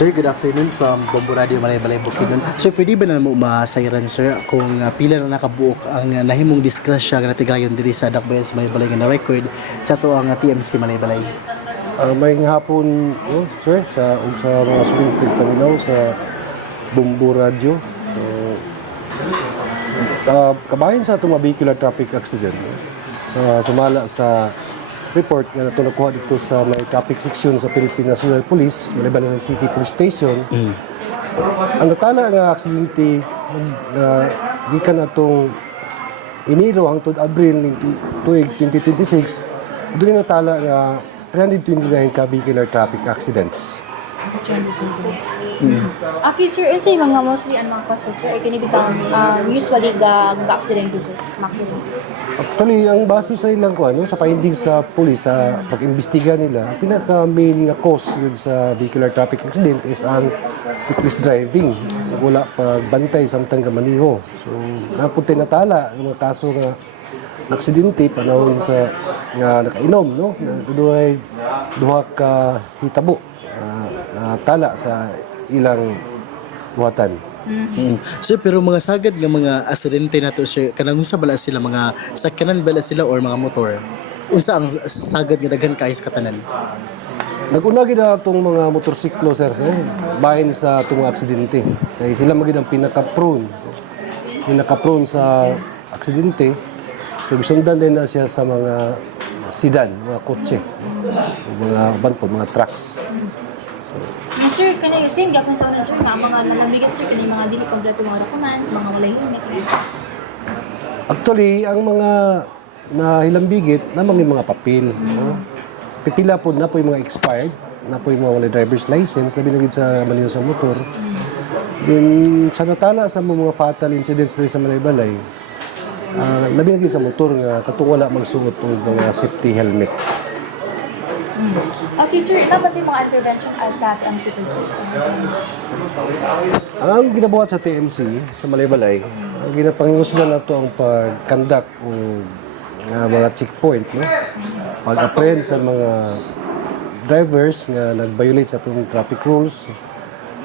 Sir, good afternoon from Bombo Radio Malay-Balay Bukidnon. Sir, pwede ba na mo masayran, sir, kung pila na nakabuok ang nahimong disgrasya nga natigayon diri sa Dakbayan sa Malay-Balay nga na-record sa to ang TMC Malay-Balay? May hapon, sir, sa mga swingted paminaw sa Bombo Radio. Kabayan sa itong vehicular traffic accident, sumala sa report nga natulakuha dito sa may traffic section sa Philippine National Police, Malay-Balay City Police Station. Ang natala nga aksidente gikan atong Enero hangtod Abril ng tuig 2026, doon natala nga 329 ka vehicular traffic accidents. Okay, sir, isa yung mga mostly ang mga causes, sir, ay kinibitang usually ga-accident sir, accident. Actually, ang base sa ilang sa findings sa police, sa pag-imbestiga nila, ang pinaka-main nga cause yun sa vehicular traffic accident is ang reckless driving. Wala pagbantay samtang kamaniho. So, napunti natala ang mga kaso nga aksidente panahon sa nga nakainom, no? Duha ka hitabo tala sa ilang buhatan. Sir, pero mga sagad nga mga aksidente nato, sir, kanang unsa bala sila, mga sakyanan bala sila or mga motor? Unsa ang sagad nga daghan kaayos katanan? Nag-una gid atong mga motorsiklo, sir, bahin sa itong aksidente. Kaya sila magid ang pinaka-prone sa aksidente. So, bisundan din na siya sa mga sedan, mga kotse, mga mga trucks. Sir, kanay same gapon sa una, sir, nga mga nalamigan, sir, kanay mga dili kompleto mga documents, mga walay helmet. Actually, ang mga nahilambigit namang yung mga papel. No? Pipila po na po yung mga expired, na po yung mga wala driver's license, na binagid sa maliw sa motor. Then, sa natala sa mga fatal incidents rin sa Malay-Balay, nabinagid sa motor nga katong wala magsuot ng mga safety helmet. Okay, sir, dapat yung mga intervention sa TMC, sir. Ang ginabuhat sa TMC sa Malay-Balay, ang ginapangusgan na ito ang pag-conduct ng mga checkpoint, no? Pag-apprehend sa mga drivers nga nag-violate sa itong traffic rules,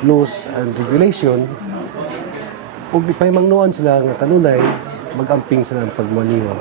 laws, and regulation. Kung ipahimangnuan sila nga kanunay, mag-amping sila ang pagmaniwa.